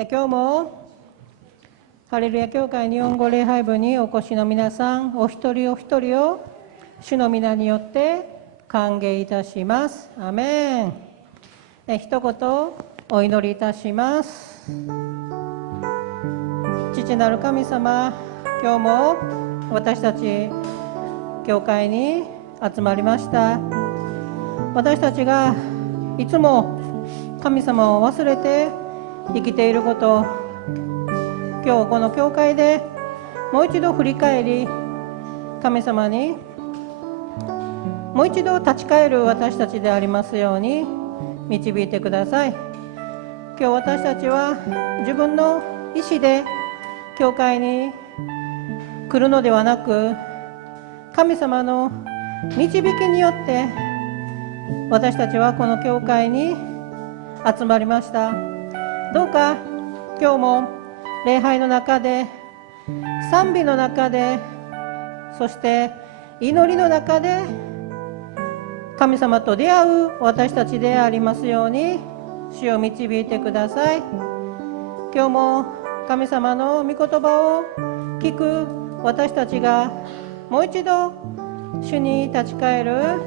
今日もハレルヤ教会日本語礼拝部にお越しの皆さん、お一人お一人を主の皆によって歓迎いたします。アメン。一言お祈りいたします。父なる神様、今日も私たち教会に集まりました。私たちがいつも神様を忘れて生きていること、今日この教会でもう一度振り返り、神様にもう一度立ち返る私たちでありますように導いてください。今日私たちは自分の意思で教会に来るのではなく、神様の導きによって私たちはこの教会に集まりました。どうか今日も礼拝の中で、賛美の中で、そして祈りの中で神様と出会う私たちでありますように主を導いてください。今日も神様の御言葉を聞く私たちがもう一度主に立ち返る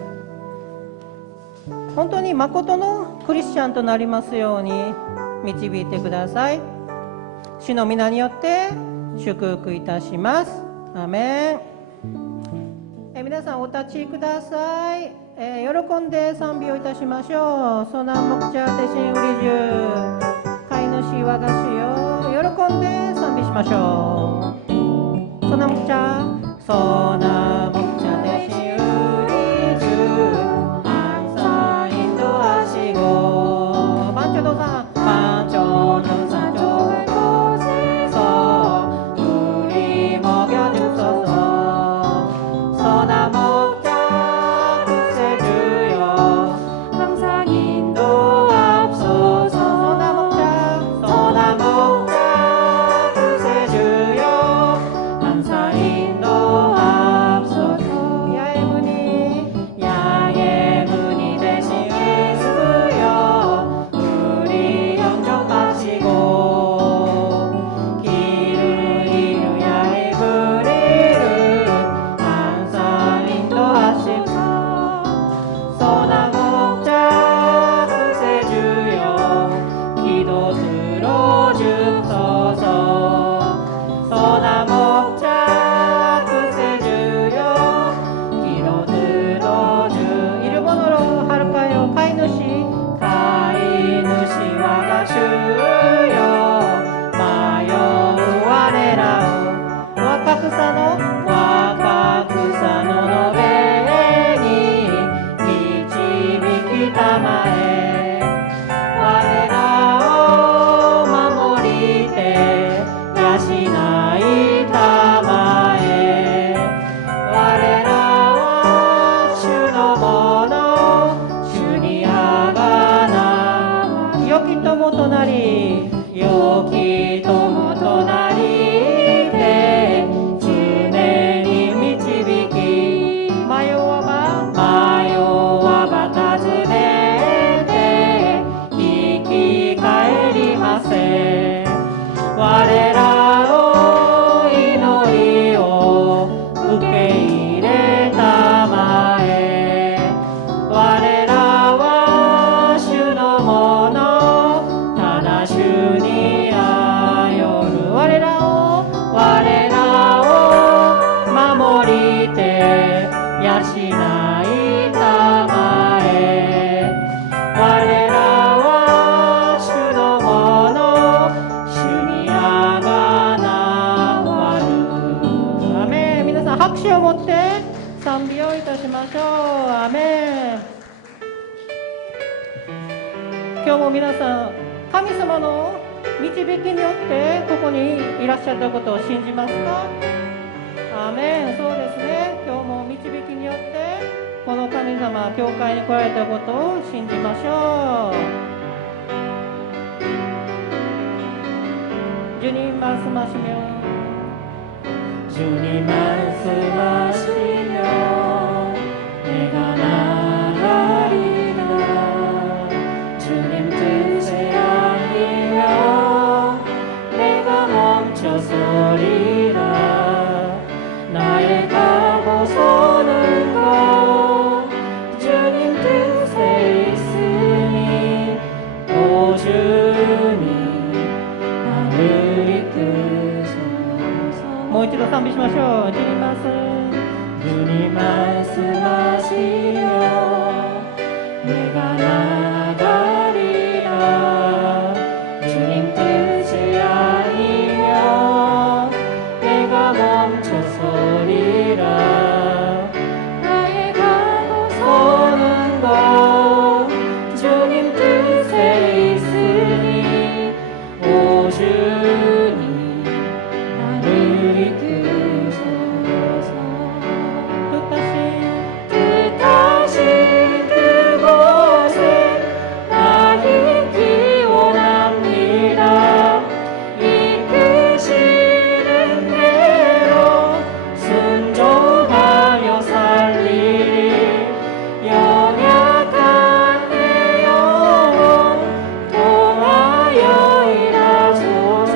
本当に誠のクリスチャンとなりますように導いてください。主の皆によって祝福いたします。アメン。皆さんお立ちください。喜んで賛美をいたしましょう。ソナムクチャーテシンウリジュ飼い主我が主よ、喜んで賛美しましょう。ソナムクチャー、ソナムクチャーテシンウリジュアンサインドアシゴバンチョドさん、バンチョドさん今日も皆さん、神様の導きによってここにいらっしゃったことを信じますか？アーメン。そうですね。今日も導きによってこの神様、教会に来られたことを信じましょう。주님 말씀하시며 주님 말씀하시며 내가 나가리라 주님 뜻에 아니며 一度賛美しましょう。主にます主にますましよ내가 나가리라 주님 뜻이 아니면 내가 멈춰서리라 나의 가고 서는 곳 주님 뜻에 있으니 오 주님 나를 이끄소서 뜻하신 그곳에 나 있기 원합니다 이끄시는 대로 순종하여 살리리 연약한 내 영혼 통하여 일하소서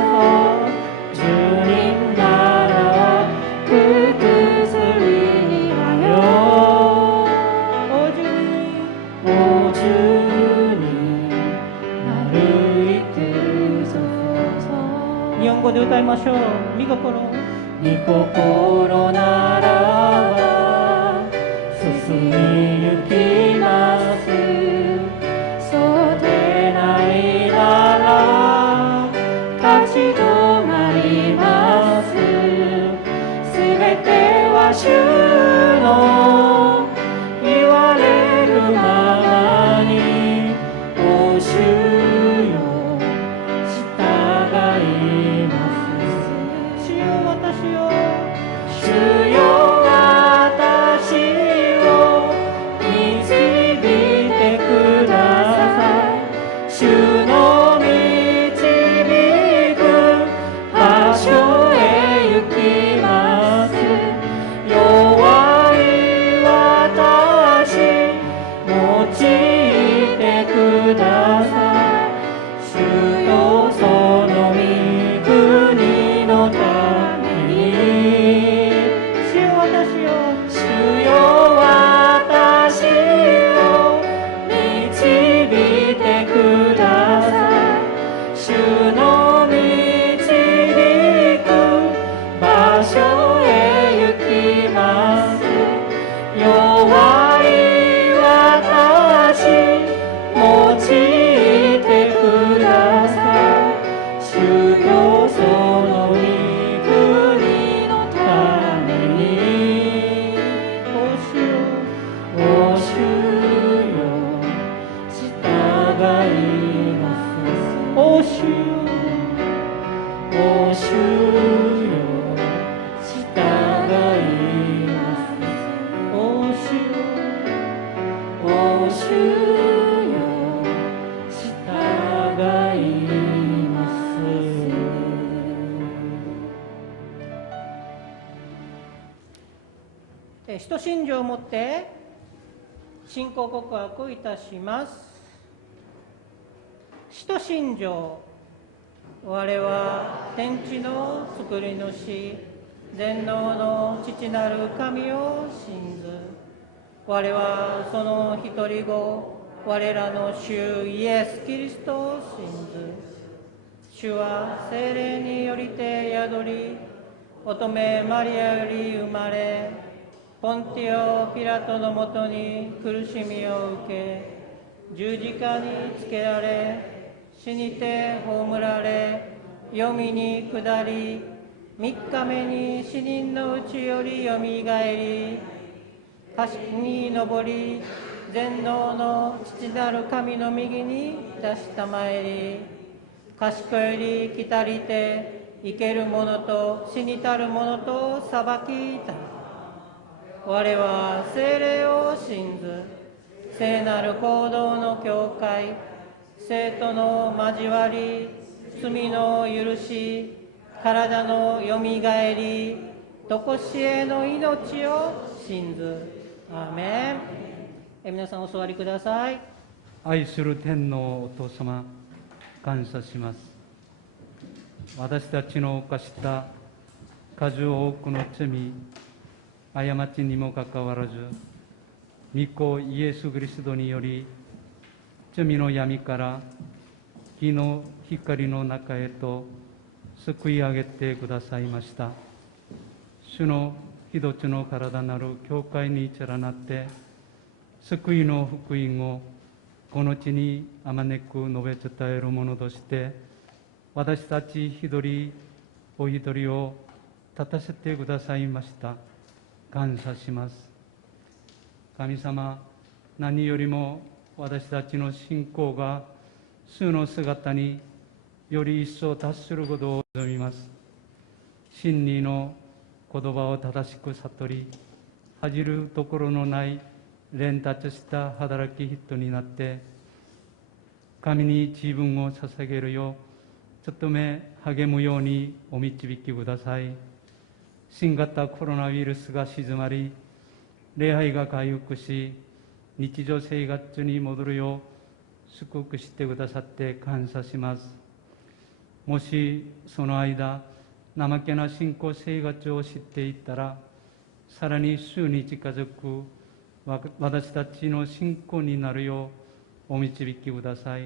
주님 나라와 그 뜻을 위하여 오 주님 나를 이끄소서 日本語で歌いましょう。御心ならば進みゆきますそうでないなら立ち止まりますすべては主の言われるままにお主よ従います主よ私を導いてください主の導く場所へ行きます弱い私用いてください主よその御国のために主よ私を導いてください主の導く場所へ行きます弱い私用いてください主よその御国のためにお主よ従いますお主よ従いますお主よ従います使徒信条をもって信仰告白いたします。使徒信条、我は天地の作り主、全能の父なる神を信ず。我はその一人子、我らの主イエス・キリストを信ず。主は聖霊によりて宿り、乙女マリアより生まれ、ポンティオ・ピラトのもとに苦しみを受け、十字架につけられ、死にて葬られ、黄泉に下り、3日目に死人のうちよりよみがえり、橋に登り、全能の父なる神の右に出したまえり、賢より来たりて、生ける者と死にたる者と裁きたる。我は聖霊を信ず、聖なる行動の教会、生徒の交わり、罪の許し、体のよみがえり、とこしえの命を信ず。アーメン。皆さんお座りください。愛する天皇お父様、感謝します。私たちの犯した数多くの罪、過ちにもかかわらず、御子イエス・キリストにより、罪の闇から義の光の中へと救い上げてくださいました。主の一つの体なる教会に連なって救いの福音をこの地にあまねく述べ伝えるものとして、私たち一人お一人を立たせてくださいました。感謝します。神様、何よりも私たちの信仰が主の姿により一層達することを望みます。真理の言葉を正しく悟り、恥じるところのない練達した働き人になって、神に自分を捧げるよう努め励むようにお導きください。新型コロナウイルスが静まり、礼拝が回復し、日常生活に戻るよう祝福してくださって感謝します。もしその間、怠けな信仰生活を知っていったら、さらに主に近づく私たちの信仰になるようお導きください。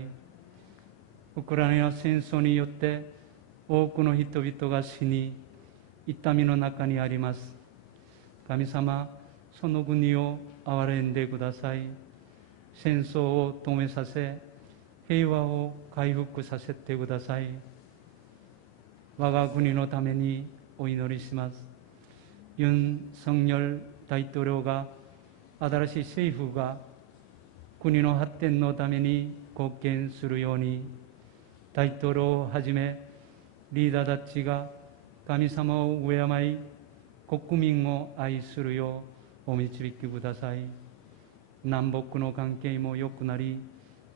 ウクライナ戦争によって多くの人々が死に、痛みの中にあります。神様、その国を憐れんでください。戦争を止めさせ、平和を回復させてください。我が国のためにお祈りします。ユン・ソンニョル大統領が、新しい政府が国の発展のために貢献するように、大統領をはじめリーダーたちが神様を敬い、国民を愛するようお導きください。南北の関係も良くなり、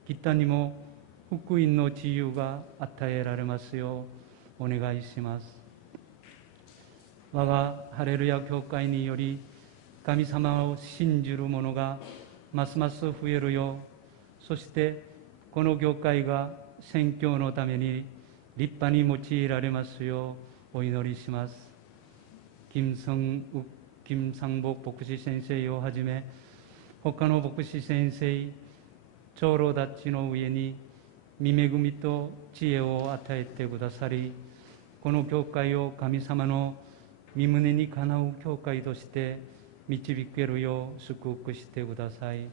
北にも福音の自由が与えられますようお願いします。我がハレルヤ教会により、神様を信じる者がますます増えるよう、そしてこの教会が宣教のために立派に用いられますようお祈りします。金sang牧師先生をはじめ、他の牧師先生、長老たちの上に御恵みと知恵を与えてくださり、この教会を神様の御胸にかなう教会として導けるよう祝福してください。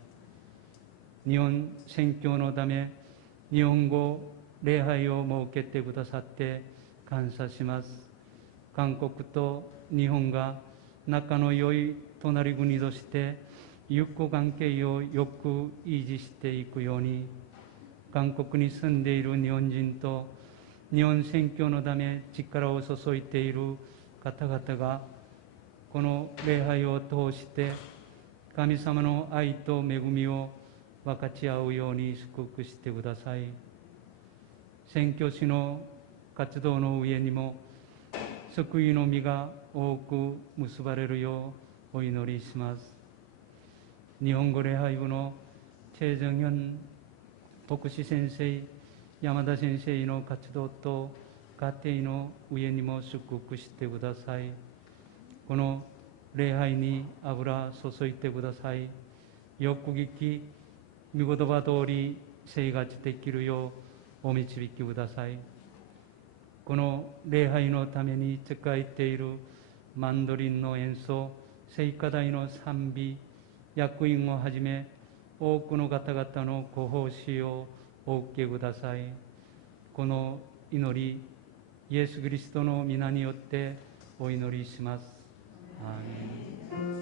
日本宣教のため、日本語礼拝を設けてくださって感謝します。韓国と日本が仲の良い隣国として友好関係をよく維持していくように、韓国に住んでいる日本人と日本宣教のため力を注いでいる方々が、この礼拝を通して神様の愛と恵みを分かち合うように祝福してください。宣教師の活動の上にも救いの実が多く結ばれるようお祈りします。日本語礼拝部のチェ・ジョンヒョン牧師先生、山田先生の活動と家庭の上にも祝福してください。この礼拝に油注いでください。よく聞き、御言葉通り生活できるようお導きください。この礼拝のために使っているマンドリンの演奏、聖歌隊の賛美、役員をはじめ多くの方々のご奉仕をお受けください。この祈り、イエス・キリストの皆によってお祈りします。アーメン。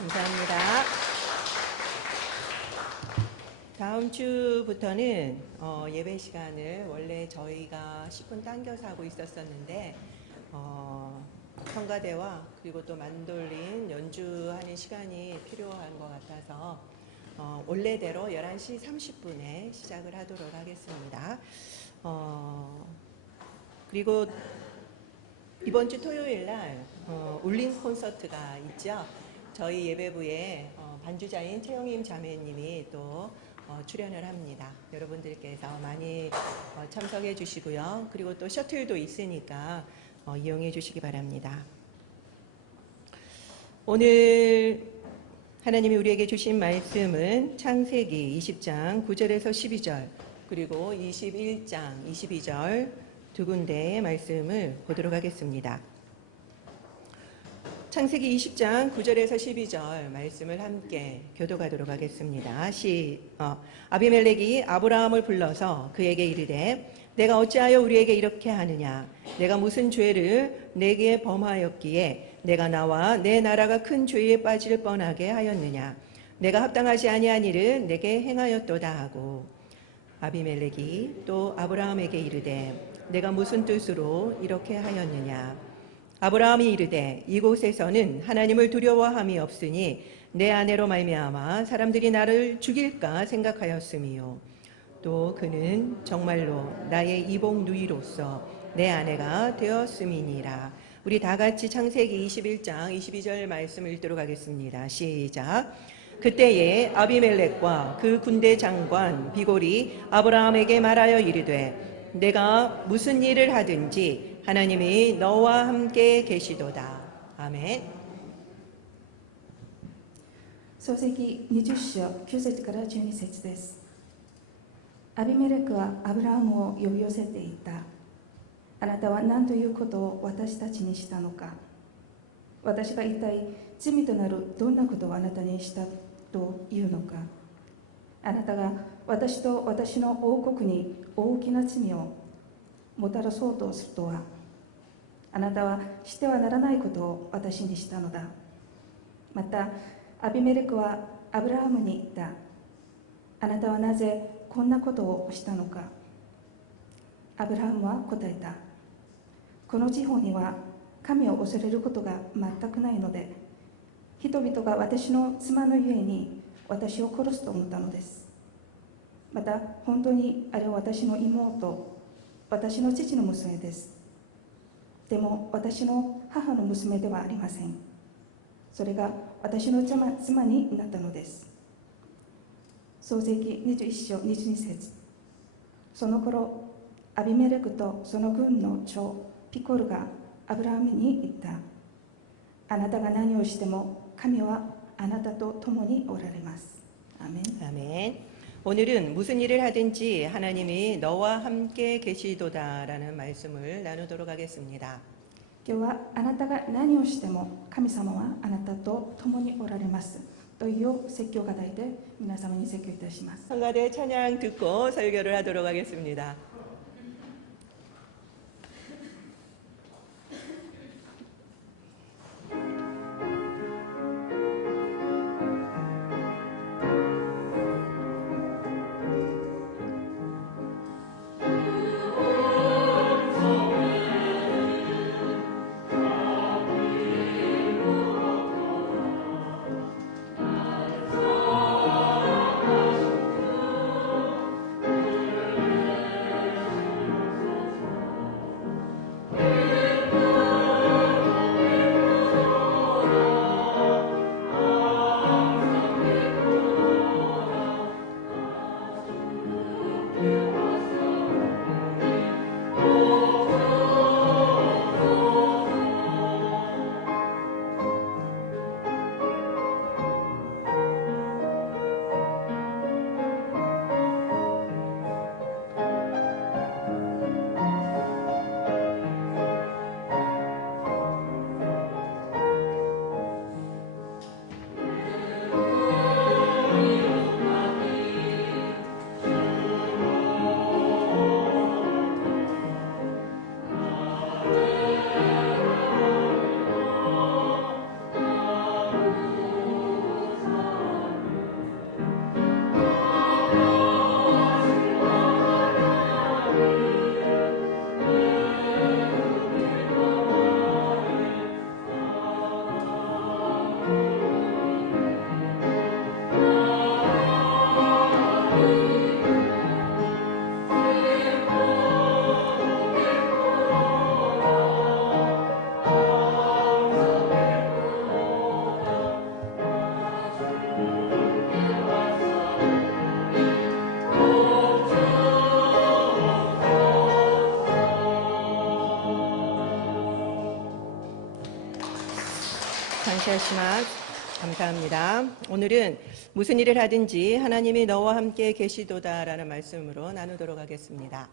감사합니다. 다음 주부터는 예배 시간을 원래 저희가 10분 당겨서 하고 있었었는데 성가대와 그리고 또 만돌린 연주하는 시간이 필요한 것 같아서 원래대로 11시 30분에 시작을 하도록 하겠습니다. 그리고 이번 주 토요일 날 울림 콘서트가 있죠. 저희 예배부에 반주자인 최영임 자매님이 또 출연을 합니다. 여러분들께서 많이 참석해 주시고요. 그리고 또 셔틀도 있으니까 이용해 주시기 바랍니다. 오늘 하나님이 우리에게 주신 말씀은 창세기 20장 9절에서 12절 그리고 21장 22절 두 군데의 말씀을 보도록 하겠습니다. 창세기 20장 9절에서 12절 말씀을 함께 교독하도록 하겠습니다. 아비멜렉이 아브라함을 불러서 그에게 이르되 내가 어찌하여 우리에게 이렇게 하느냐? 내가 무슨 죄를 내게 범하였기에 내가 나와 내 나라가 큰 죄에 빠질 뻔하게 하였느냐? 내가 합당하지 아니한 일을 내게 행하였도다 하고 아비멜렉이 또 아브라함에게 이르되 내가 무슨 뜻으로 이렇게 하였느냐? 아브라함이 이르되 이곳에서는 하나님을 두려워함이 없으니 내 아내로 말미암아 사람들이 나를 죽일까 생각하였음이요. 또 그는 정말로 나의 이복 누이로서 내 아내가 되었음이니라. 우리 다 같이 창세기 21장 22절 말씀을 읽도록 하겠습니다. 시작. 그때에 아비멜렉과 그 군대 장관 비골이 아브라함에게 말하여 이르되 내가 무슨 일을 하든지 하나님이 너와 함께 계시도다. 아멘. 創世記20章9節から12節です。アビメレクはアブラハムを呼び寄せていた。あなたは何ということを私たちにしたのか。私が一体罪となるどんなことをあなたにしたというのか。あなたが私と私の王国に大きな罪をもたらそうとするとは。あなたはしてはならないことを私にしたのだ。またアビメレクはアブラハムに言った。あなたはなぜこんなことをしたのか。アブラハムは答えた。この地方には神を恐れることが全くないので、人々が私の妻のゆえに私を殺すと思ったのです。また本当にあれは私の妹、私の父の娘です。でも私の母の娘ではありません。それが私の妻になったのです。創世記21章22節。その頃アビメレクとその軍の長ピコルがアブラハムに言った。あなたが何をしても神はあなたと共におられます。アメン。 아멘. 오늘은 무슨 일을 하든지 하나님이 너와 함께 계시도다라는 말씀을 나누도록 하겠습니다. 今日はあなたが何をしても神様はあなたと共におられますという説教課題で皆様に説教いたします。 성가대 찬양 듣고 설교를 하도록 하겠습니다. 고자이마시마스. 감사합니다. 오늘은 무슨 일을 하든지 하나님이 너와 함께 계시도다라는 말씀으로 나누도록 하겠습니다.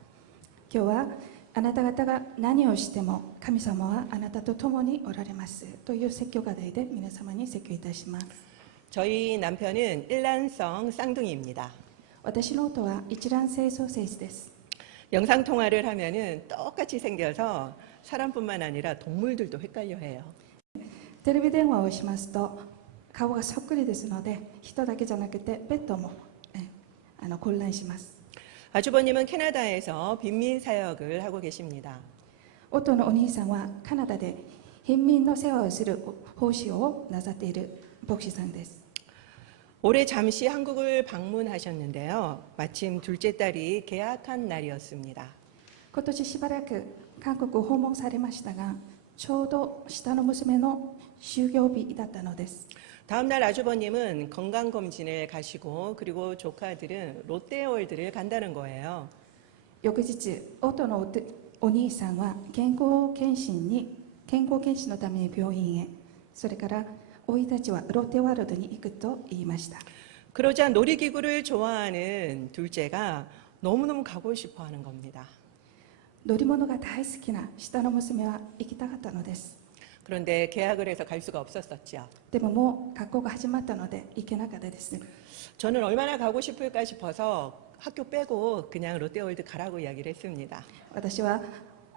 今日はあなた方が何をしても神様はあなたと共におられますという説教課題で皆様に説教いたします。 저희 남편은 일란성 쌍둥이입니다. 私の夫は一卵性双生児です。 영상 통화를 하면은 똑같이 생겨서 사람뿐만 아니라 동물들도 헷갈려 해요. テレビ電話をしますと顔がそっくりですので人だけじゃなくてペットも混乱します。 아주버님은 캐나다에서 빈민 사역을 하고 계십니다. 夫のお兄さんはカナダで貧民の世話をする奉仕をなさっている牧師さんです。 올해 잠시 한국을 방문하셨는데요. 마침 둘째 딸이 개학한 날이었습니다. 今年しばらく韓国を訪問されましたがちょうど下の娘の就業日だったのです。 다음날 아주버님은 건강검진을 가시고 그리고 조카들은 롯데월드를 간다는 거예요. 翌日夫のお兄さんは健康検診のために病院へ、それから甥たちはロッテワールドに行くと言いました。 그러자 놀이기구를 좋아하는 둘째가 너무너무 가고 싶어 하는 겁니다. 乗り物が大好きな下の娘は行きたかったのです。 그런데 계약을 해서 갈 수가 없었었죠. でももう学校が始まったので行けなかったです。 저는 얼마나 가고 싶을까 싶어서 학교 빼고 그냥 롯데월드 가라고 이야기를 했습니다. 私は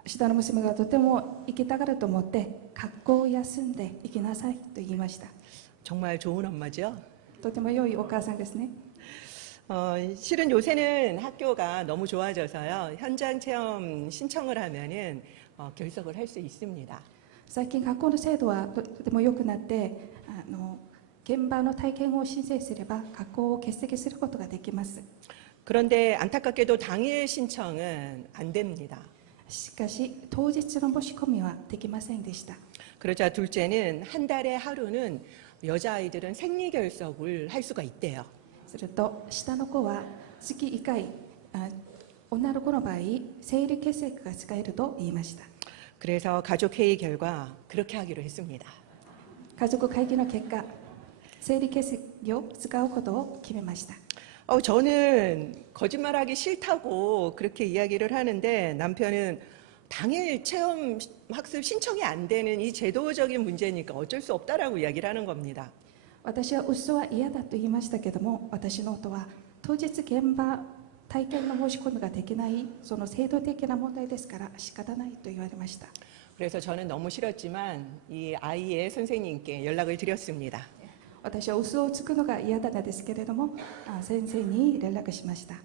下の娘がとても行きたがると思って学校を休んで行きなさいと言いました。 정말 좋은 엄마죠. とても良いお母さんですね。 실은 요새는 학교가 너무 좋아져서요. 현장 체험 신청을 하면은 결석을 할 수 있습니다. 最近学校の制度はとても良くなって現場の体験を申請すれば学校を欠席することができます。 그런데 안타깝게도 당일 신청은 안 됩니다. しかし当日の申し込みはできませんでした。 그러자 둘째는 한 달에 하루는 여자아이들은 생리결석을 할 수가 있대요. すると下の子は月1回女の子の場合生理結石が使えると言いました。 그래서 가족 회의 결과 그렇게 하기로 했습니다. 家族会議の結果生理結石を使うことを決めました。 저는 거짓말하기 싫다고 그렇게 이야기를 하는데 남편은 당일 체험 학습 신청이 안 되는 이 제도적인 문제니까 어쩔 수 없다라고 이야기를 하는 겁니다. 私は嘘は嫌だと言いましたけども私の夫は当日現場体験の申し込みができないその制度的な問題ですから仕方ないと言われました。 그래서 저는 너무 싫었지만 이 아이의 선생님께 연락을 드렸습니다. 私は嘘をつくのが嫌だったんですけれども先生に連絡しました。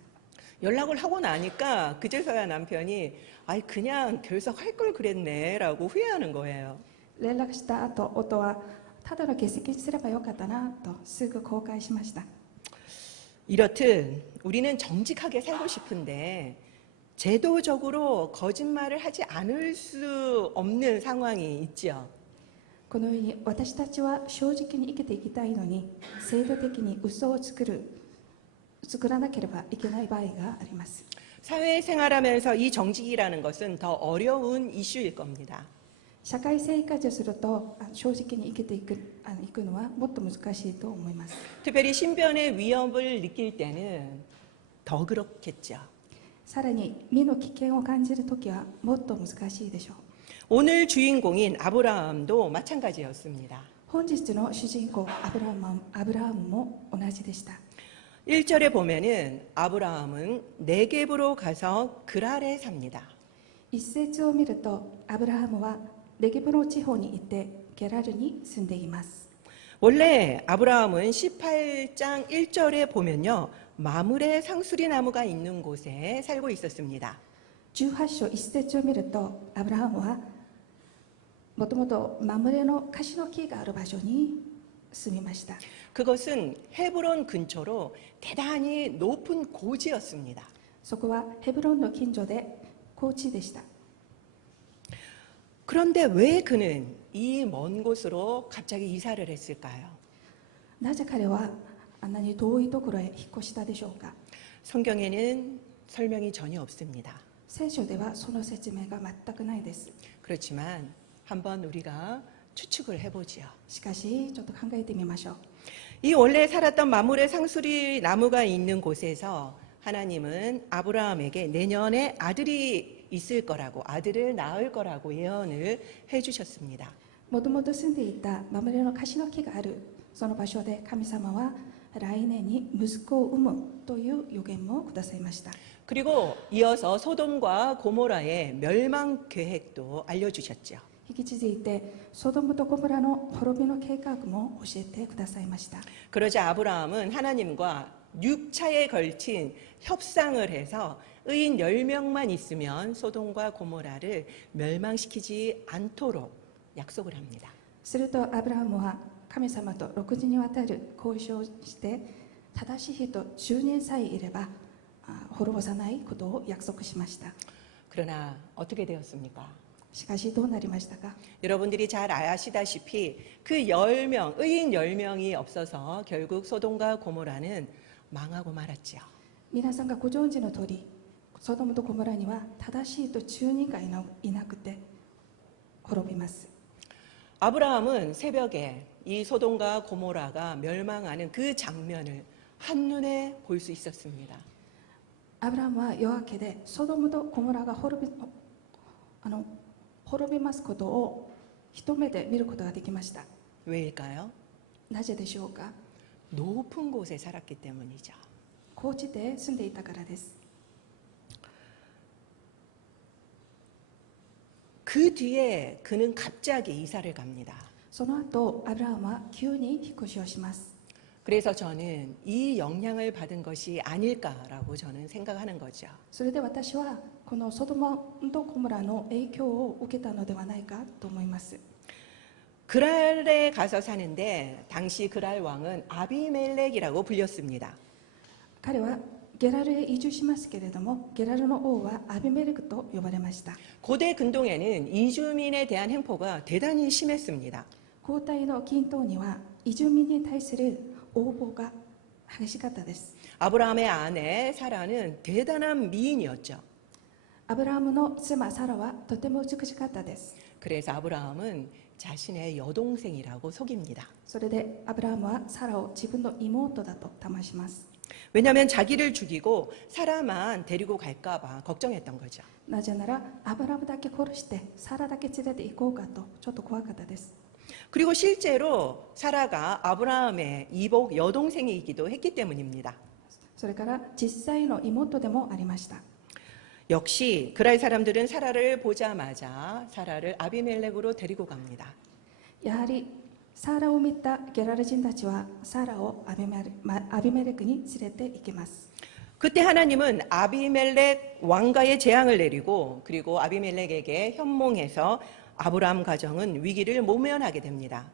연락을 하고 나니까 그제서야 남편이 아이 그냥 결석할 걸 그랬네라고 후회하는 거예요. 連絡した後夫はただの欠席すればよかったなとすぐ後悔しました。 이렇듯 우리는 정직하게 살고 싶은데 제도적으로 거짓말을 하지 않을 수 없는 상황이 있죠. このように私たちは正直に生きていきたいのに制度的に嘘を作らなければいけない場合があります。 사회생활하면서 이 정직이라는 것은 더 어려운 이슈일 겁니다. 社会生活をすると正直に生きていくのはもっと難しいと思います。 특별히 신변의 위협을 느낄 때는 더 그렇겠죠. さらに身の危険を感じるときはもっと難しいでしょう。 오늘 주인공인 아브라함도 마찬가지였습니다. 本日の主人公アブラハムも同じでした。 1절에 보면은 아브라함은 네겝으로 가서 그랄에 삽니다. 一節を見るとアブラハムはネゲブの地方に行ってゲラルに住んでいます。 원래 아브라함은 18장 1절에 보면요. 마므레 상수리 나무가 있는 곳에 살고 있었습니다. 18章1節を見るとアブラハムはもともとマムレのカシの木がある場所に住みました。 그것은 헤브론 근처로 대단히 높은 고지였습니다. そこはヘブロンの近所で高地でした。 그런데 왜 그는 이 먼 곳으로 갑자기 이사를 했을까요? なぜ彼はあんなに遠いところへ引っ越したでしょうか。 성경에는 설명이 전혀 없습니다. 聖書ではその説明が全くないです。 그렇지만 한번 우리가 추측을 해보지요. しかしちょっと考えてみましょう。 이 원래 살았던 마물의 상수리 나무가 있는 곳에서 하나님은 아브라함에게 내년에 아들이 있을 거라고, 아들을 낳을 거라고 예언을 해주셨습니다. もともと住んでいたマムレの樫の木があるその場所で神様は来年に息子を産むという予言もくださいました。 그리고 이어서 소돔과 고모라의 멸망 계획도 알려주셨죠. 引き続いてソドムとゴモラの滅びの計画も教えてくださいました。 그러자 아브라함은 하나님과 6차에 걸친 협상을 해서 의인 10명만 있으면 소돔과 고모라를 멸망시키지 않도록 약속을 합니다. するとアブラハムは神様と6時にわたる交渉をして正しい人10人さえいれば滅ぼさないことを約束しました。 그러나 어떻게 되었습니까? しかしどうなりましたか。 여러분들이 잘 아시다시피 그 10명, 의인 10명이 없어서 결국 소돔과 고모라는 망하고 말았죠. 皆さんがご存知の通りソドムとゴモラには正しい人10人がいなくて滅びます。 아브라함은 새벽에 이 소돔과 고모라가 멸망하는 그 장면을 한눈에 볼 수 있었습니다. アブラハムは夜明けでソドムとゴモラが滅びますことを一目で見ることができました。 왜일까요? なぜでしょうか。 높은 곳에 살았기 때문이죠. 高地で住んでいたからです。 그 뒤에 그는 갑자기 이사를 갑니다. その後アブラハムは急に引っ越しをします。 그래서 저는 이 영향을 받은 것이 아닐까라고 저는 생각하는 거죠. それで私はこのソドムとゴモラの影響を受けたのではないかと思います。 그랄에 가서 사는데 당시 그랄 왕은 아비멜렉이라고 불렸습니다. 彼はゲラルへ移住しますけれども、ゲラルの王はアビメレクと呼ばれました。 고대 근동에는 이주민에 대한 행포가 대단히 심했습니다. 皇太の近東には移住民に対する応募が激しかったです。 아브라함의 아내 사라는 대단한 미인이었죠. アブラハムの妻サラはとても美しかったです。 그래서 아브라함은 자신의 여동생이라고 속입니다. それでアブラハムはサラを自分の妹だと騙します。 왜냐하면 자기를 죽이고 사라만 데리고 갈까봐 걱정했던 거죠. なぜならアブラハムだけ殺してサラだけ連れて行こうかとちょっと怖かったです。 그리고 실제로 사라가 아브라함의 이복 여동생이기도 했기 때문입니다. それから実際の妹でもありました。 역시 그랄 사람들은 사라를 보자마자 사라를 아비멜렉으로 데리고 갑니다. やはりサラを見たゲラル人たちはサラをアビメレクに連れて行きます。 그때 하나님은 아비멜렉 왕가의 재앙을 내리고 그리고 아비멜렉에게 현몽해서 아브라함 가정은 위기를 모면하게 됩니다.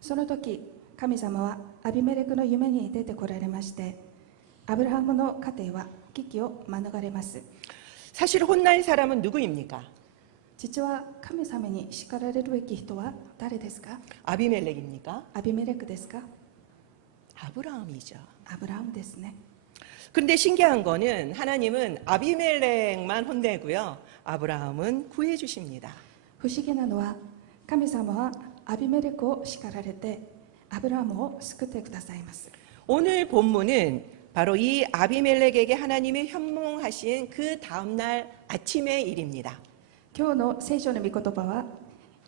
その時神様はアビメレクの夢に出てこられましてアブラハムの家庭は危機を免れます。 사실 혼날 사람은 누구입니까? 実は神様に叱られるべき人は誰ですか。 아비멜렉입니까? アビメレクですか。 아브라함이죠. アブラハムですね。 그런데 신기한 거는 하나님은 아비멜렉만 혼내고요. 아브라함은 구해 주십니다. 不思議なのは神様はアビメレクを叱られてアブラハムを救ってくださいます。 오늘 본문은 바로 이 아비멜렉에게 하나님이 현몽하신 그 다음날 아침의 일입니다. 今日の聖書の御言葉は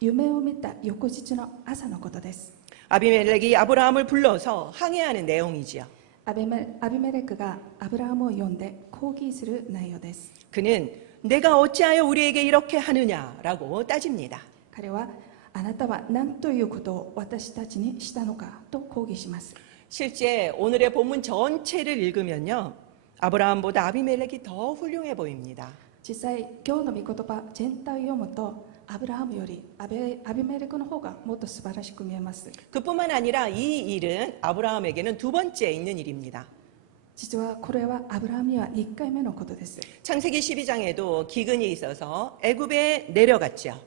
夢を見た翌日の朝のことです。 아비멜렉이 아브라함을 불러서 항해하는 내용이지요. アビメレクがアブラハムを呼んで抗議する内容です。 그는 내가 어찌하여 우리에게 이렇게 하느냐라고 따집니다. 彼はあなたは何ということを私たちにしたのかと抗議します。 실제 오늘의 본문 전체를 읽으면요. 아브라함보다 아비멜렉이 더 훌륭해 보입니다. 実際今日の御言葉全体を読むとアブラハムよりアビメレクの方がもっと素晴らしく見えます。 그뿐만 아니라 이 일은 아브라함에게는 두 번째 있는 일입니다. 実はこれはアブラハムには2回目のことです。 창세기 12장에도 기근이 있어서 애굽에 내려갔죠.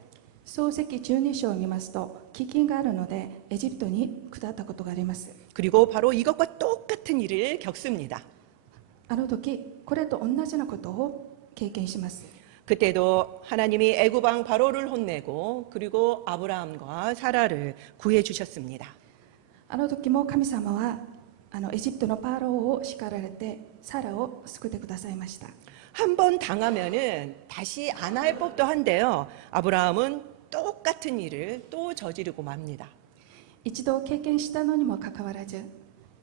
創世記12章を見ますと飢饉があるのでエジプトに下ったことがあります。 그리고 바로 이것과 똑같은 일을 겪습니다. あの時これと同じようなことを経験します。 그때도 하나님이 애굽 왕 바로를 혼내고 그리고 아브라함과 사라를 구해 주셨습니다. あの時も神様はエジプトのパローを叱られてサラを救ってくださいました。 한 번 당하면은 다시 안 할 법도 한데요. 아브라함은 똑같은 일을 또 저지르고 맙니다. 一度経験したのにもかかわらず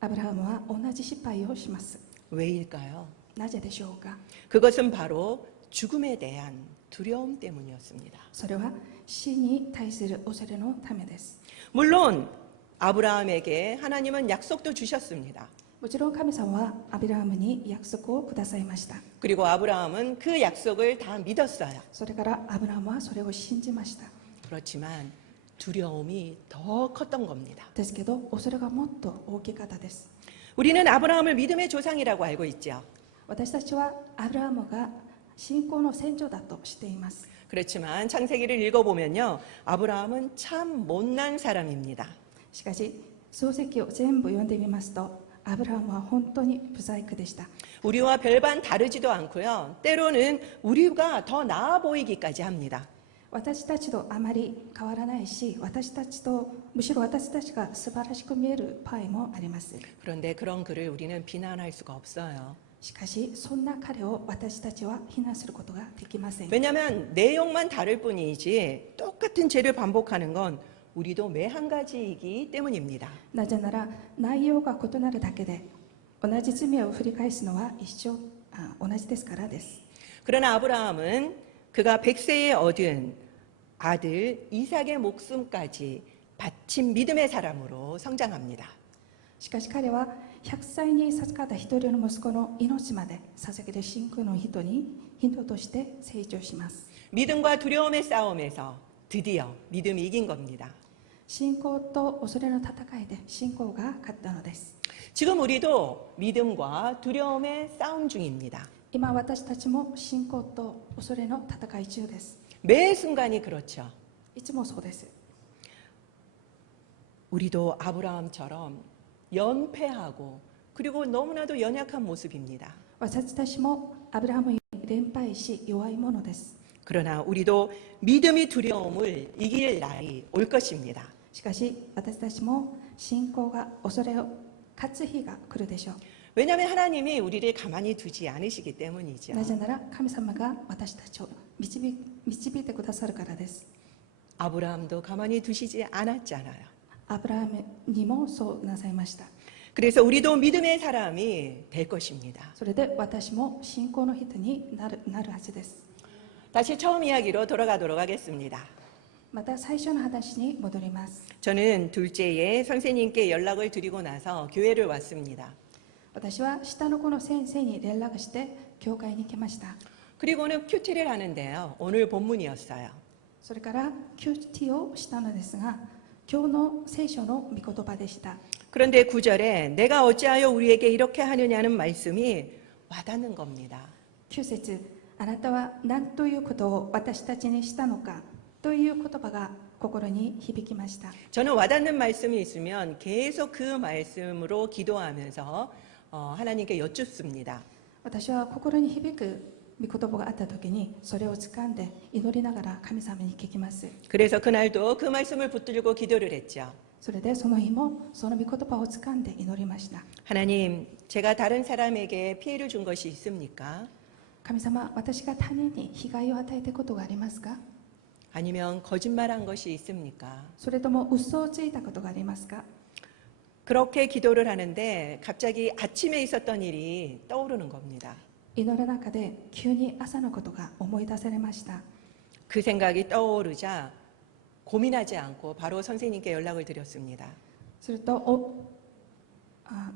アブラハムは同じ失敗をします。 왜일까요? なぜでしょうか。 그것은 바로 죽음에 대한 두려움 때문이었습니다. それは死に対する恐れのためです。 물론 아브라함에게 하나님은 약속도 주셨습니다. もちろん神様はアブラハムに約束をくださいました。 그리고 아브라함은 그 약속을 다 믿었어요. それからアブラハムはそれを信じました。 그렇지만 두려움이 더 컸던 겁니다. ですけど恐れがもっと大きかったです。 우리는 아브라함을 믿음의 조상이라고 알고 있죠. 私たちはアブラハムが信仰の先祖だとしています。 그렇지만 창세기를 읽어보면요. 아브라함은 참 못난 사람입니다. しかし創世記を全部読んでみますとアブラハムは本当に不細工でした。 우리와 별반 다르지도 않고요. 때로는 우리가 더 나아 보이기까지 합니다. 私たちとあまり変わらないしむしろ私たちが素晴らしく見える場合もあります。 그런데 그런 그를 우리는 비난할 수가 없어요. しかしそんな彼を私たちは非難することができません。 왜냐하면 내용만 다를 뿐이지 똑같은 죄를 반복하는 건 우리도 매 한 가지이기 때문입니다. なぜなら内容が異なるだけで同じ罪を繰り返すのは同じですからです。 그러나 아브라함은 그가 100세에 얻은 아들 이삭의 목숨까지 바친 믿음의 사람으로 성장합니다. しかし彼は100歳に授かった一人の息子の命まで捧げる信仰の人として成長します。 믿음과 두려움의 싸움에서 드디어 믿음이 이긴 겁니다. 信仰と恐れの戦いで信仰が勝ったのです。 지금 우리도 믿음과 두려움의 싸움 중입니다. 今私たちも信仰と恐れの戦い中です。 매 순간이 그렇죠. いつもそうです。 우리도 아브라함처럼 연패하고 그리고 너무나도 연약한 모습입니다. 私たちもアブラハムに連敗し弱いものです。 그러나 우리도 믿음이 두려움을 이길 날이 올 것입니다. しかし私たちも信仰が恐れを勝つ日が来るでしょう。 왜냐하면 하나님이 우리를 가만히 두지 않으시기 때문이죠. なぜなら神様が私たちを導いてくださるからです。 아브라함도 가만히 두시지 않았잖아요. アブラハムにもそうなさいました。 그래서 우리도 믿음의 사람이 될 것입니다. それで私も信仰の人になるはずです。 다시 처음 이야기로 돌아가도록 하겠습니다. また最初の話に戻ります。 저는 둘째에 선생님께 연락을 드리고 나서 교회를 왔습니다. 私は下の子の先生に連絡して教会に来ました。 그리고는 큐티를 하는데요. 오늘 본문이었어요. それからキューティをしたのですが今日の聖書の御言葉でした。 그런데 9절에 내가 어찌하여 우리에게 이렇게 하느냐는 말씀이 와닿는 겁니다. 9節あなたは何ということを私たちにしたのかという言葉が心に響きました。 저는 와닿는 말씀이 있으면 계속 그 말씀으로 기도하면서 하나님께 여쭙습니다. 私は心に響く御言葉があった時にそれを掴んで祈りながら神様に聞きます。 그래서 그날도 그 말씀을 붙들고 기도를 했죠. それでその日もその御言葉を掴んで祈りました。 하나님, 제가 다른 사람에게 피해를 준 것이 있습니까? 神様、私が他人に被害を与えたことがありますか？ 아니면 거짓말한 것이 있습니까? それとも嘘をついたことがありますか？ 그렇게 기도를 하는데 갑자기 아침에 있었던 일이 떠오르는 겁니다. 祈る中で急に朝のことが思い出されました。 그 생각이 떠오르자 고민하지 않고 바로 선생님께 연락을 드렸습니다. すると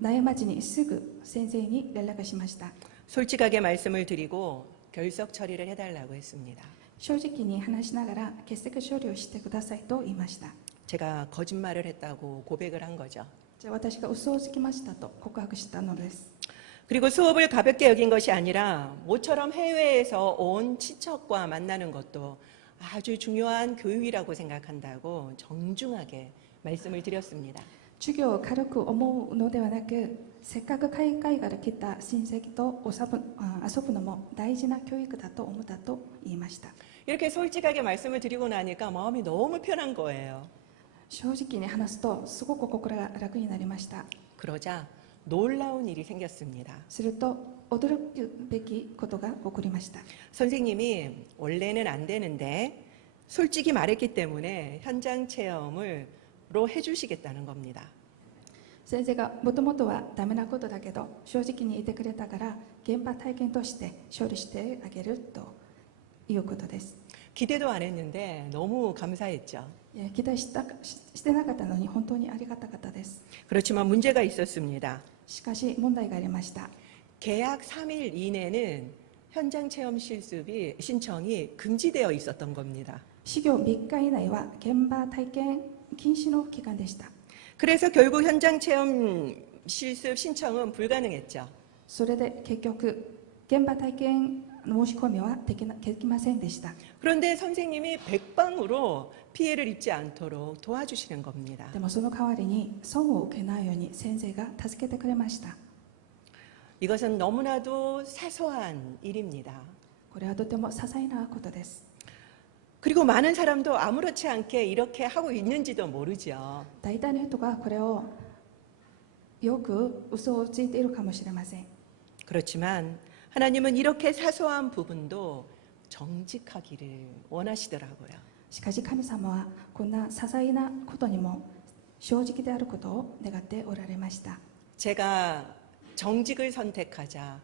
悩まずにすぐ先生に連絡しました。 솔직하게 말씀을 드리고 결석 처리를 해달라고 했습니다. 正直に話しながら欠席処理をしてくださいと言いました。 제가 거짓말을 했다고 고백을 한 거죠. じゃあ私が嘘をつきましたと告白したのです。 그리고 수업을 가볍게 여긴 것이 아니라 모처럼 해외에서 온 친척과 만나는 것도 아주 중요한 교육이라고 생각한다고 정중하게 말씀을 드렸습니다. 授業を軽く思うのではなく、せっかく海外から来た親戚と遊ぶのも大事な教育だと思ったと言いました。 이렇게 솔직하게 말씀을 드리고 나니까 마음이 너무 편한 거예요. 正直に話すとすごく心が楽になりました。 그러자 놀라운 일이 생겼습니다. すると驚くべきことが起こりました。 선생님이 원래는 안 되는데 솔직히 말했기 때문에 현장 체험으로 해주시겠다는 겁니다. 先生がもともとはダメなことだけど正直に言ってくれたから現場体験として処理してあげるということです。 기대도 안 했는데 너무 감사했죠. 期待してなかったのに本当にありがたかったです。 그렇지만 문제가 있었습니다. しかし問題がありました。 계약 3일 이내는 현장 체험 실습이 신청이 금지되어 있었던 겁니다. 始業3日以内は現場体験禁止の期間でした。 그래서 결국 현장 체험 실습 신청은 불가능했죠. それで結局現場体験申し込みはできませんでした。 그런데 선생님이 백방으로 피해를 입지 않도록 도와주시는 겁니다. でもその代わりに損を受けないように先生が助けてくれました。 이것은 너무나도 사소한 일입니다. これはとても些細なことです。 그리고 많은 사람도 아무렇지 않게 이렇게 하고 있는지도 모르죠. 大体の人がこれをよく嘘をついているかもしれません。 그렇지만 하나님은 이렇게 사소한 부분도 정직하기를 원하시더라고요. しかし神様はこんな些細なことにも正直であることを願っておられました。 제가 정직을 선택하자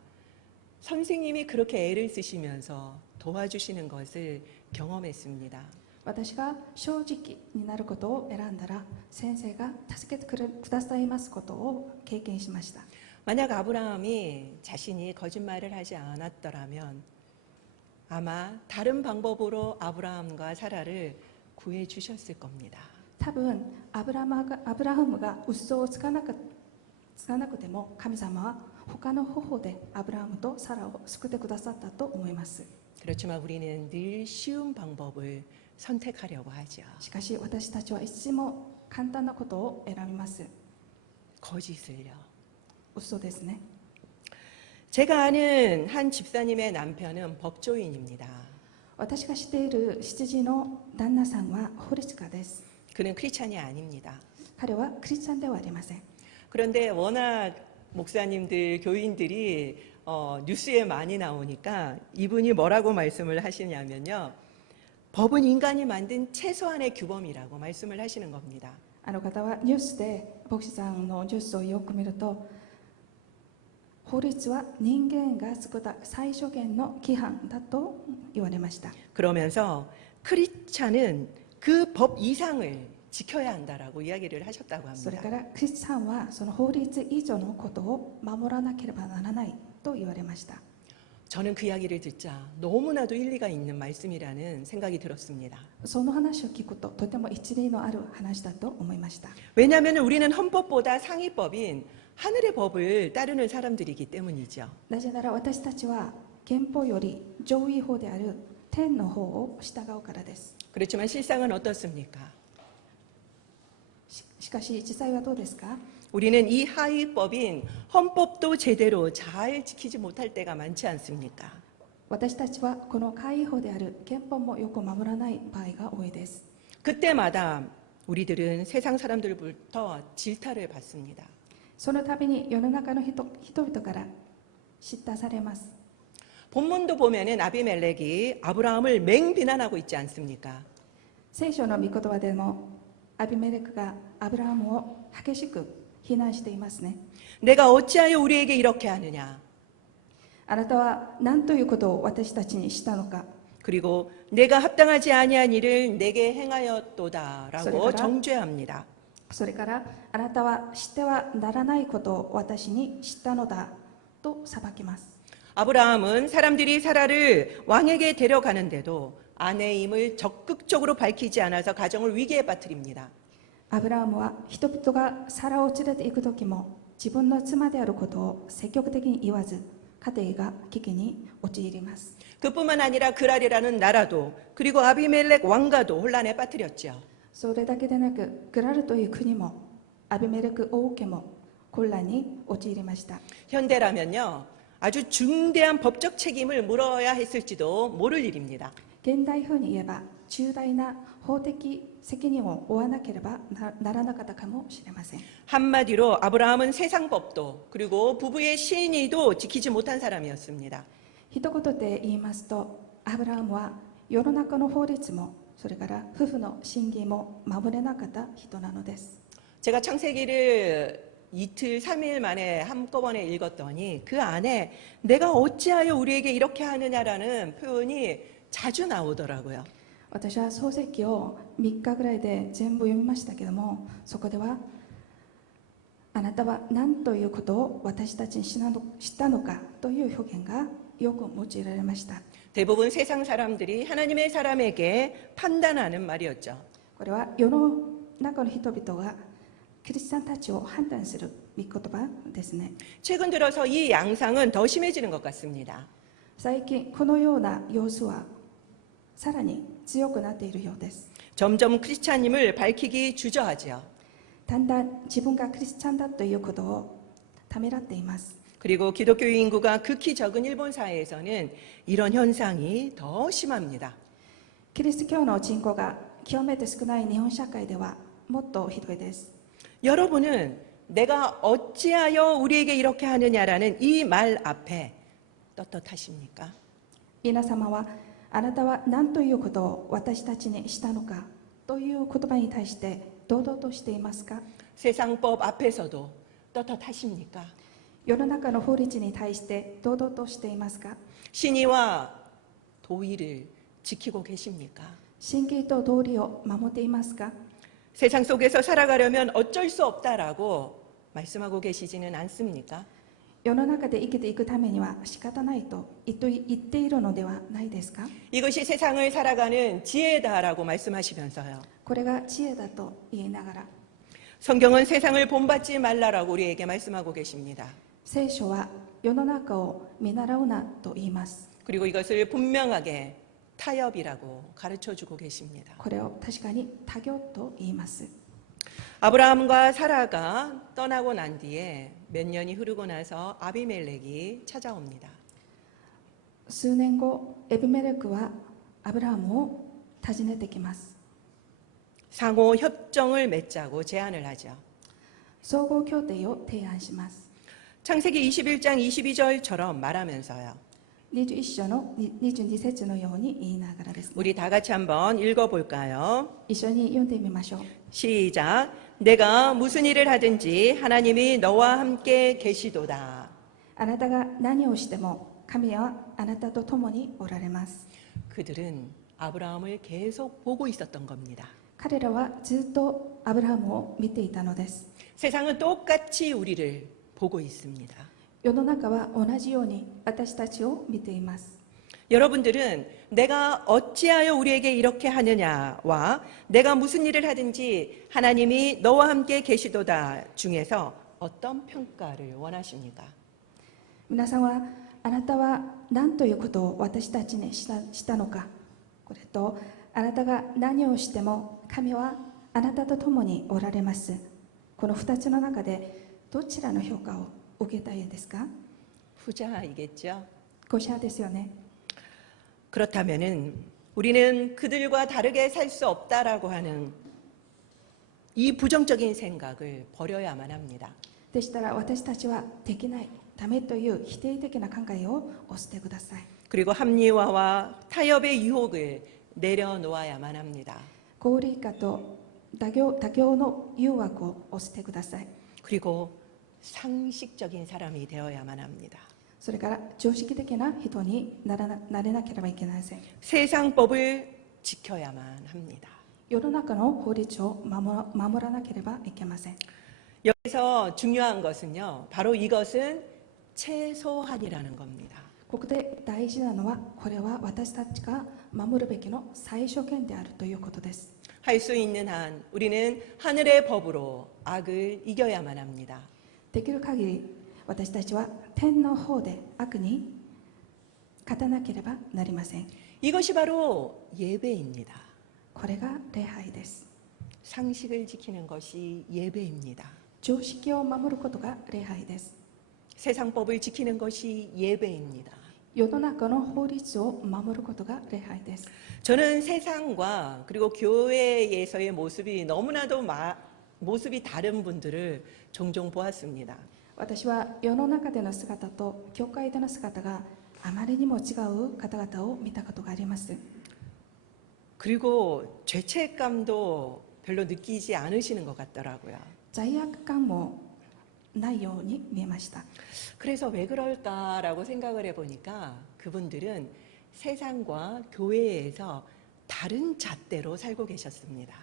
선생님이 그렇게 애를 쓰시면서 도와주시는 것을 경험했습니다. 私が正直になることを選んだら先生が助けてくださいますことを経験しました。 만약 아브라함이 자신이 거짓말을 하지 않았더라면 아마 다른 방법으로 아브라함과 사라를 구해 주셨을 겁니다. 多分アブラハムが嘘をつかなくても神様は他の方法でアブラハムとサラを救ってくださったと思います。 그렇지만 우리는 늘 쉬운 방법을 선택하려고 하죠. しかし私たちはいつも簡単なことを選びます。 거짓을요. 嘘ですね。 제가 아는 한 집사님의 남편은 법조인입니다. 私が知っている執事の旦那さんは法律家です。 그는 크리스찬이 아닙니다. 彼はクリスチャンではありません。 그런데 워낙 목사님들, 교인들이 뉴스에 많이 나오니까 이분이 뭐라고 말씀을 하시냐면요. 법은 인간이 만든 최소한의 규범이라고 말씀을 하시는 겁니다. あの方はニュースで牧師さんのニュースをよく見ると法律は人間が作った最小限の規範だと言われました。 그러면서 크리스찬은 그 법 이상을 지켜야 한다라고 이야기를 하셨다고 それ 합니다. からクリスチャンはその法律以上のことを守らなければならないと言われました。 저는 그 이야기를 듣자 너무나도 일리가 있는 말씀이라는 생각이 들었습니다. その話を聞くととても一理のある話だと思いました。 왜냐하면 우리는 헌법보다 상위법인 하늘의 법을 따르는 사람들이기 때문이죠. なぜなら私たちは憲法より上位法である天の法を従うからです。 그렇지만 실상은 어떻습니까? しかし実際はどうですか？ 우리는 이 하위법인 헌법도 제대로 잘 지키지 못할 때가 많지 않습니까? 私たちはこの下位法である憲法もよく守らない場合が多いです。 그때마다 우리들은 세상 사람들부터 질타를 받습니다. その度に世の中の人々から叱咤されます。 본문도 보면은 아비멜렉이 아브라함을 맹비난하고 있지 않습니까? 聖書の御言葉でもアビメレクがアブラハムを激しく非難していますね。 내가 어찌하여 우리에게 이렇게 하느냐? あなたは何ということを私たちにしたのか。 그리고 내가 합당하지 아니한 일을 내게 행하였도다라고 소리가라. 정죄합니다. それからあなたはしてはならないことを私にしたのだと裁きます。 아브라함은 사람들이 사라를 왕에게 데려가는데도 아내임을 적극적으로 밝히지 않아서 가정을 위기에 빠뜨립니다. アブラハムは人々がサラを連れて行く時も自分の妻であることを積極的に言わず家庭が危機に陥ります。 그뿐만 아니라 그랄이라는 나라도 그리고 아비멜렉 왕가도 혼란에 빠뜨렸죠. それだけでなくグラルという国もアビメレク王家も混乱に陥りました。 현대라면요, 아주 중대한 법적 책임을 물어야 했을지도 모를 일입니다. 現代風に言えば重大な法的責任を負わなければならなかったかもしれません。 한마디로 아브라함은 세상 법도 그리고 부부의 신의도 지키지 못한 사람이었습니다. 一言で言いますと、アブラハムは世の中の法律もそれから夫婦の信義も守れなかった人なのです。 제가 창세기를 이틀, 3일 만에 한꺼번에 읽었더니 그 안에 내가 어찌하여 우리에게 이렇게 하느냐라는 표현이 자주 나오더라고요. 私は創世記を3日ぐらいで全部読みましたけども、そこではあなたは何ということを私たちにしたのかという表現がよく用いられました。 대부분 세상 사람들이 하나님의 사람에게 판단하는 말이었죠. これは世の中の人々がクリスチャンたちを判断する御言葉ですね。 최근 들어서 이 양상은 더 심해지는 것 같습니다. 最近このような様子はさらに強くなっているようです。 점점 크리스찬임을 밝히기 주저하지요. だんだん自分がクリスチャンだということをためらっています。 그리고 기독교 인구가 극히 적은 일본 사회에서는 이런 현상이 더 심합니다. キリスト教の人口が極めて少ない日本社会ではもっとひどいです。 여러분은 내가 어찌하여 우리에게 이렇게 하느냐라는 이 말 앞에 떳떳하십니까? 皆様はあなたは何ということを私たちにしたのかという言葉に対して堂々としていますか？ 세상법 앞에서도 떳떳하십니까? 世の中の法律に対して堂々としていますか？ 신의와 도의를 지키고 계십니까? 真義と道理を守っていますか？ 세상 속에서 살아가려면 어쩔 수 없다라고 말씀하고 계시지는 않습니까? 世の中で生きていくためには仕方ないと言っているのではないですか？ 이것이 세상을 살아가는 지혜다라고 말씀하시면서요. これが知恵だと言いながら 성경은 세상을 본받지 말라라고 우리에게 말씀하고 계십니다. 聖書は世の中を見習うなと言います。 그리고 이것을 분명하게 타협이라고 가르쳐주고 계십니다. これを確かに他行と言います。 아브라함과 사라가 떠나고 난 뒤에 몇 년이 흐르고 나서 아비멜렉이 찾아옵니다. 数年後エビメレクはアブラハムを訪ねてきます。 상호 협정을 맺자고 제안을 하죠. 総合協定を提案します。 창세기 21장 22절처럼 말하면서요. 21章の22節のように言いながらですね。 우리 다 같이 한번 읽어볼까요? 一緒に読んでみましょう。 시작. 내가 무슨 일을 하든지 하나님이 너와 함께 계시도다. あなたが何をしても神はあなたと共におられます。 그들은 아브라함을 계속 보고 있었던 겁니다. 彼らはずっとアブラハムを見ていたのです。 세상은 똑같이 우리를 보고 있습니다. 世の中は同じように私たちを見ています。 여러분들은 내가 어찌하여 우리에게 이렇게 하느냐와 내가 무슨 일을 하든지 하나님이 너와 함께 계시도다 중에서 어떤 평가를 원하십니까? 皆さんはあなたは何ということを私たちにしたのか、これとあなたが何をしても神はあなたと共におられます。この2つの中でどちらの評価を受けたいですか？ 후자이겠죠. 後者ですよね。 그렇다면은 우리는 그들과 다르게 살 수 없다라고 하는 이 부정적인 생각을 버려야만 합니다. でしたら私たちはできないためという否定的な考えをお捨てください。 그리고 합리화와 타협의 유혹을 내려놓아야만 합니다. 合理化と妥協の誘惑をお捨てください。 그리고 상식적인 사람이 되어야만 합니다. それから常識的な人になれなければいけません。 세상법을 지켜야만 합니다. 世の中の法律を守らなければいけません。 여기서 중요한 것은요, 바로 이것은 최소한이라는 겁니다. ここで大事なのは、これは私たちが守るべきの最小限であるということです。 할 수 있는 한 우리는 하늘의 법으로 악을 이겨야만 합니다. できる限り私たちは天の方で悪に勝たなければなりません。 이것이 바로 예배입니다. これが礼拝です。 상식을 지키는 것이 예배입니다. 常識を守ることが礼拝です。 세상법을 지키는 것이 예배입니다. 世の中の法律を守ることが礼拝です。 저는 세상과 그리고 교회에서의 모습이 너무나도 모습이 다른 분들을 종종 보았습니다. 私は世の中での姿と教会での姿があまりにも違う方々を見たことがあります。 그리고 죄책감도 별로 느끼지 않으시는 것 같더라고요. 罪悪感もないように見えました。 그래서 왜 그럴까라고 생각을 해보니까 그분들은 세상과 교회에서 다른 잣대로 살고 계셨습니다.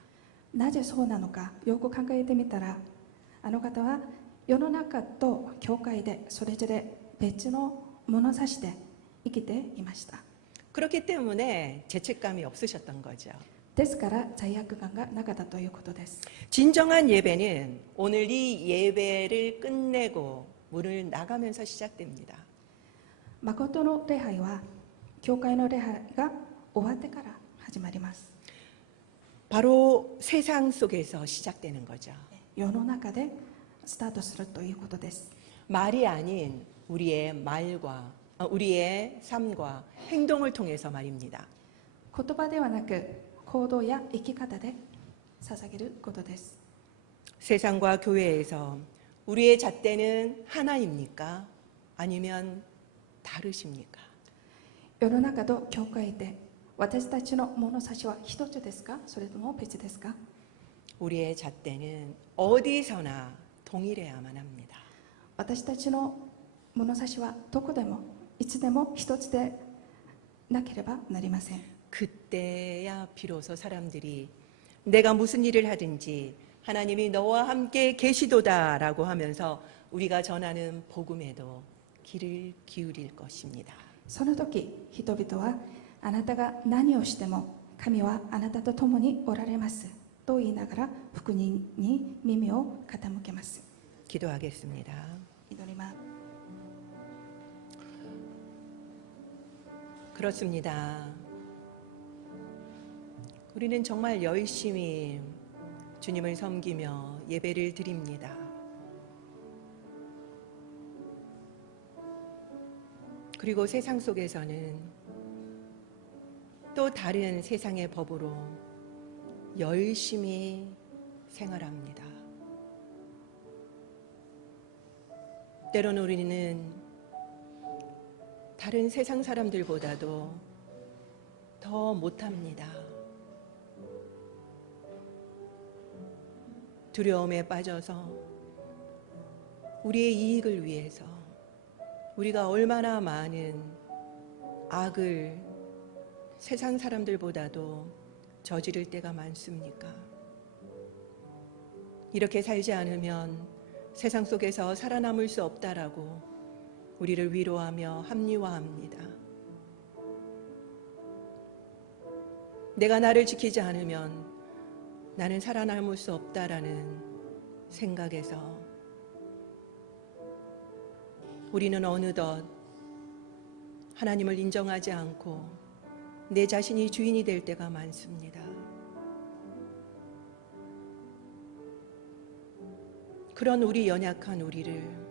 なぜそうなのかよく考えてみたら、あの方は世の中と教会でそれぞれ別の物差しで生きていました。 그렇기 때문에 죄책감이 없으셨던 거죠. ですから罪悪感がなかったということです。 진정한 예배는 오늘 이 예배를 끝내고 문을 나가면서 시작됩니다. 誠の礼拝は教会の礼拝が終わってから始まります。 바로 세상 속에서 시작되는 거죠. 世の中でスタートするということです。 말이 아닌 우리의 삶과 행동을 통해서 말입니다. 言葉ではなく行動や生き方で捧げることです。 세상과 교회에서 우리의 잣대는 하나입니까? 아니면 다르십니까? 世の中と教会で私たちの物差しは一つですか、それとも別ですか？ 우리의 잣대는 어디서나 동일해야만 합니다. 私たちの物差しはどこでもいつでも一つでなければなりません。 그때야 비로소 사람들이 내가 무슨 일을 하든지 하나님이 너와 함께 계시도다라고 하면서 우리가 전하는 복음에도 귀를 기울일 것입니다. その時人々はあなたが何をしても神はあなたと共におられますと言いながら福音に耳を傾けます。 기도하겠습니다. 祈ります。 그렇습니다. 우리는 정말 열심히 주님을 섬기며 예배를 드립니다. 그리고 세상 속에서는 또 다른 세상의 법으로 열심히 생활합니다. 때로는 우리는 다른 세상 사람들보다도 더 못합니다. 두려움에 빠져서 우리의 이익을 위해서 우리가 얼마나 많은 악을 세상 사람들보다도 저지를 때가 많습니까? 이렇게 살지 않으면 세상 속에서 살아남을 수 없다라고 우리를 위로하며 합리화합니다. 내가 나를 지키지 않으면 나는 살아남을 수 없다라는 생각에서 우리는 어느덧 하나님을 인정하지 않고 내 자신이 주인이 될 때가 많습니다. 그런 우리 연약한 우리를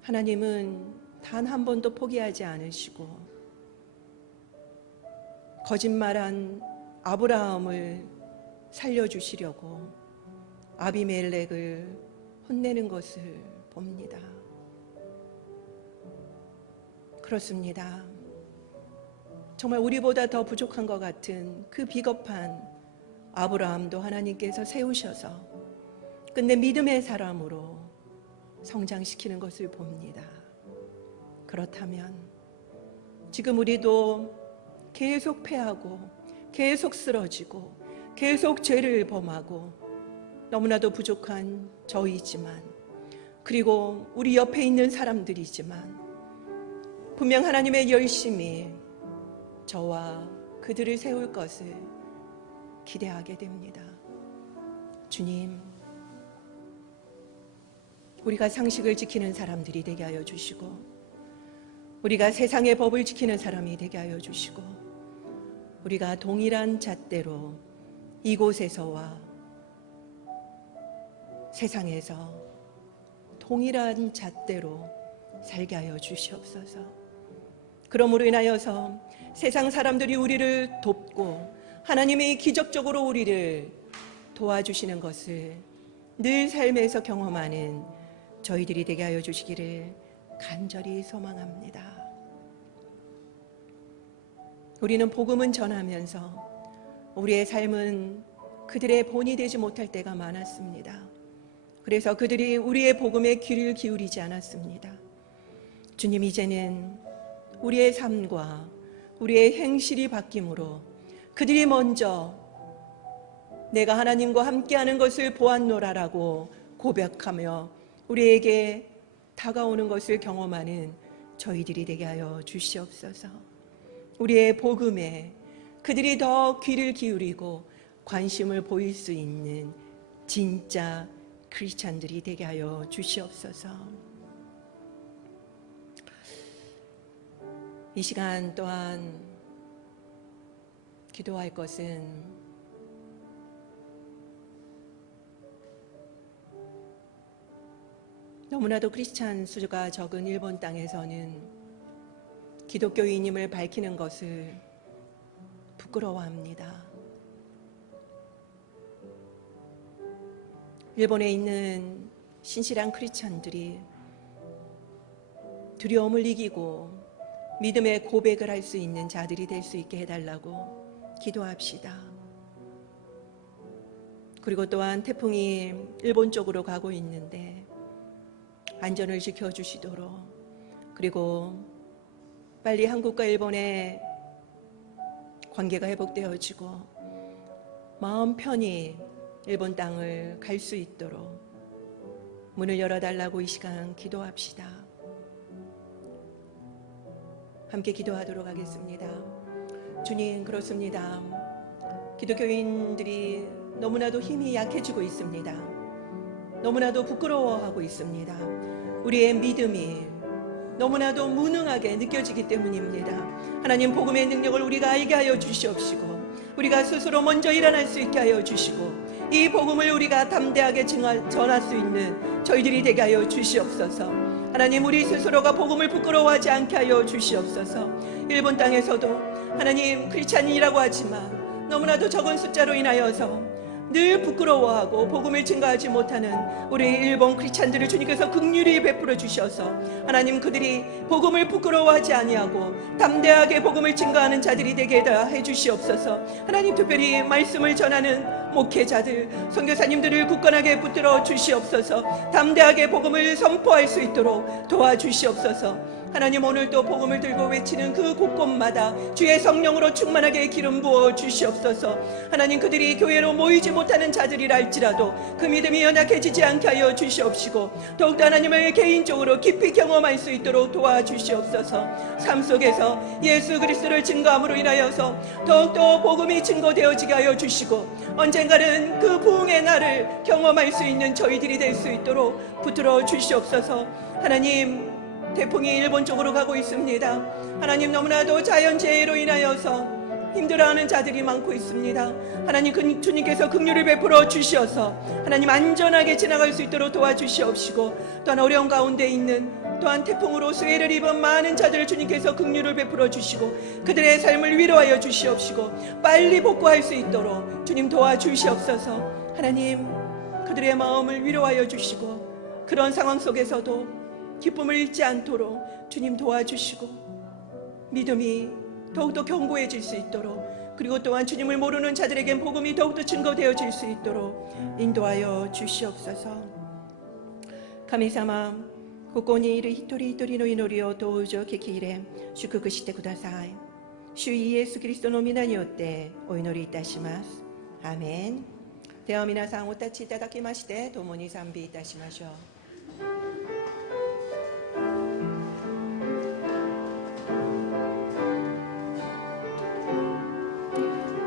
하나님은 단 한 번도 포기하지 않으시고 거짓말한 아브라함을 살려주시려고 아비멜렉을 혼내는 것을 봅니다. 그렇습니다. 정말 우리보다 더 부족한 것 같은 그 비겁한 아브라함도 하나님께서 세우셔서 끝내 믿음의 사람으로 성장시키는 것을 봅니다. 그렇다면 지금 우리도 계속 패하고 계속 쓰러지고 계속 죄를 범하고 너무나도 부족한 저희지만 그리고 우리 옆에 있는 사람들이지만 분명 하나님의 열심히 저와 그들을 세울 것을 기대하게 됩니다. 주님, 우리가 상식을 지키는 사람들이 되게 하여 주시고 우리가 세상의 법을 지키는 사람이 되게 하여 주시고 우리가 동일한 잣대로 이곳에서와 세상에서 동일한 잣대로 살게 하여 주시옵소서. 그러므로 인하여서 세상 사람들이 우리를 돕고 하나님이 기적적으로 우리를 도와주시는 것을 늘 삶에서 경험하는 저희들이 되게 하여 주시기를 간절히 소망합니다. 우리는 복음은 전하면서 우리의 삶은 그들의 본이 되지 못할 때가 많았습니다. 그래서 그들이 우리의 복음에 귀를 기울이지 않았습니다. 주님, 이제는 우리의 삶과 우리의 행실이 바뀜으로 그들이 먼저 내가 하나님과 함께하는 것을 보았노라라고 고백하며 우리에게 다가오는 것을 경험하는 저희들이 되게 하여 주시옵소서. 우리의 복음에 그들이 더 귀를 기울이고 관심을 보일 수 있는 진짜 크리스찬들이 되게 하여 주시옵소서. 이 시간 또한 기도할 것은 너무나도 크리스찬 수가 적은 일본 땅에서는 기독교인임을 밝히는 것을 부끄러워합니다. 일본에 있는 신실한 크리스찬들이 두려움을 이기고 믿음의 고백을 할 수 있는 자들이 될 수 있게 해달라고 기도합시다. 그리고 또한 태풍이 일본 쪽으로 가고 있는데 안전을 지켜주시도록, 그리고 빨리 한국과 일본의 관계가 회복되어지고 마음 편히 일본 땅을 갈 수 있도록 문을 열어달라고 이 시간 기도합시다. 함께 기도하도록 하겠습니다. 주님, 그렇습니다. 기독교인들이 너무나도 힘이 약해지고 있습니다. 너무나도 부끄러워하고 있습니다. 우리의 믿음이 너무나도 무능하게 느껴지기 때문입니다. 하나님, 복음의 능력을 우리가 알게 하여 주시옵시고 우리가 스스로 먼저 일어날 수 있게 하여 주시고 이 복음을 우리가 담대하게 전할 수 있는 저희들이 되게 하여 주시옵소서. 하나님, 우리 스스로가 복음을 부끄러워하지 않게 하여 주시옵소서. 일본 땅에서도 하나님, 크리스찬이라고 하지만 너무나도 적은 숫자로 인하여서 늘 부끄러워하고 복음을 증거하지 못하는 우리 일본 크리스찬들을 주님께서 긍휼히 베풀어 주셔서 하나님, 그들이 복음을 부끄러워하지 아니하고 담대하게 복음을 증거하는 자들이 되게 해 주시옵소서. 하나님, 특별히 말씀을 전하는 목회자들, 선교사님들을 굳건하게 붙들어 주시옵소서. 담대하게 복음을 선포할 수 있도록 도와주시옵소서. 하나님, 오늘도 복음을 들고 외치는 그 곳곳마다 주의 성령으로 충만하게 기름 부어 주시옵소서. 하나님, 그들이 교회로 모이지 못하는 자들이라 할지라도 그 믿음이 연약해지지 않게 하여 주시옵시고 더욱더 하나님을 개인적으로 깊이 경험할 수 있도록 도와주시옵소서. 삶 속에서 예수 그리스도를 증거함으로 인하여서 더욱더 복음이 증거되어지게 하여 주시고 언젠가는 그 부흥의 날을 경험할 수 있는 저희들이 될 수 있도록 붙들어 주시옵소서. 하나님, 태풍이 일본 쪽으로 가고 있습니다. 하나님, 너무나도 자연재해로 인하여서 힘들어하는 자들이 많고 있습니다. 하나님, 주님께서 긍휼을 베풀어 주시어서 하나님 안전하게 지나갈 수 있도록 도와주시옵시고 또한 어려운 가운데 있는 또한 태풍으로 수해를 입은 많은 자들을 주님께서 긍휼을 베풀어 주시고 그들의 삶을 위로하여 주시옵시고 빨리 복구할 수 있도록 주님 도와주시옵소서. 하나님, 그들의 마음을 위로하여 주시고 그런 상황 속에서도 기쁨을 잃지 않도록 주님 도와주시고 믿음이 더욱더 견고해질 수 있도록, 그리고 또한 주님을 모르는 자들에겐 복음이 더욱더 증거되어질 수 있도록 인도하여 주시옵소서.神様、ここにいる一人一人の祈りをどうぞ聞き入れ祝福してください。主イエスキリストの皆によってお祈りいたします。アーメン。では皆さんお立ちいただきまして共に賛美いたしましょう。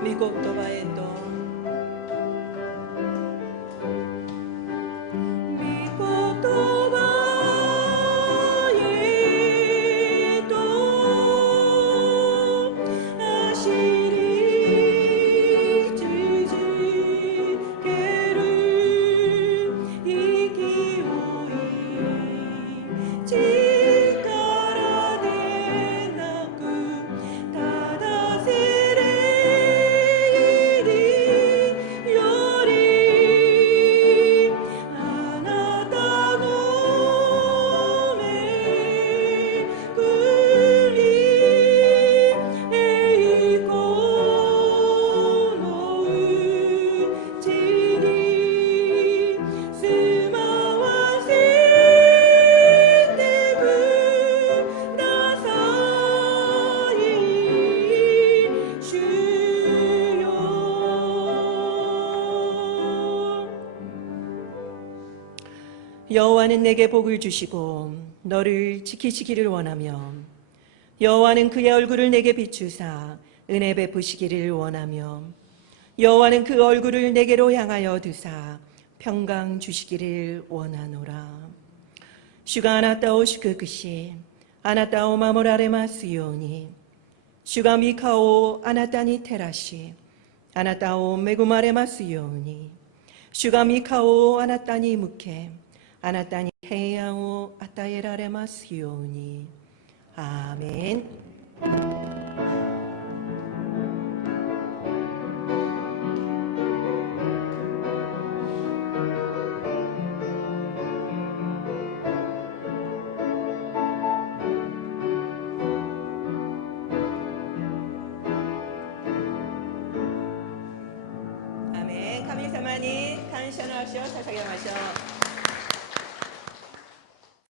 御言葉へと走り続ける 여호와는 내게 복을 주시고 너를 지키시기를 원하며 여호와는 그의 얼굴을 내게 비추사 은혜 베푸시기를 원하며 여호와는 그 얼굴을 내게로 향하여 드사 평강 주시기를 원하노라. 주가 아나타오 슈크크시 아나타오 마모라레마스요니 주가 미카오 아나타니 테라시 아나타오 메구마레마스요니 주가 미카오 아나타니 무케 아나타니 헤야오 아타예라레마스요니. 아멘. 아멘. 神様に感謝の足を捧げましょう。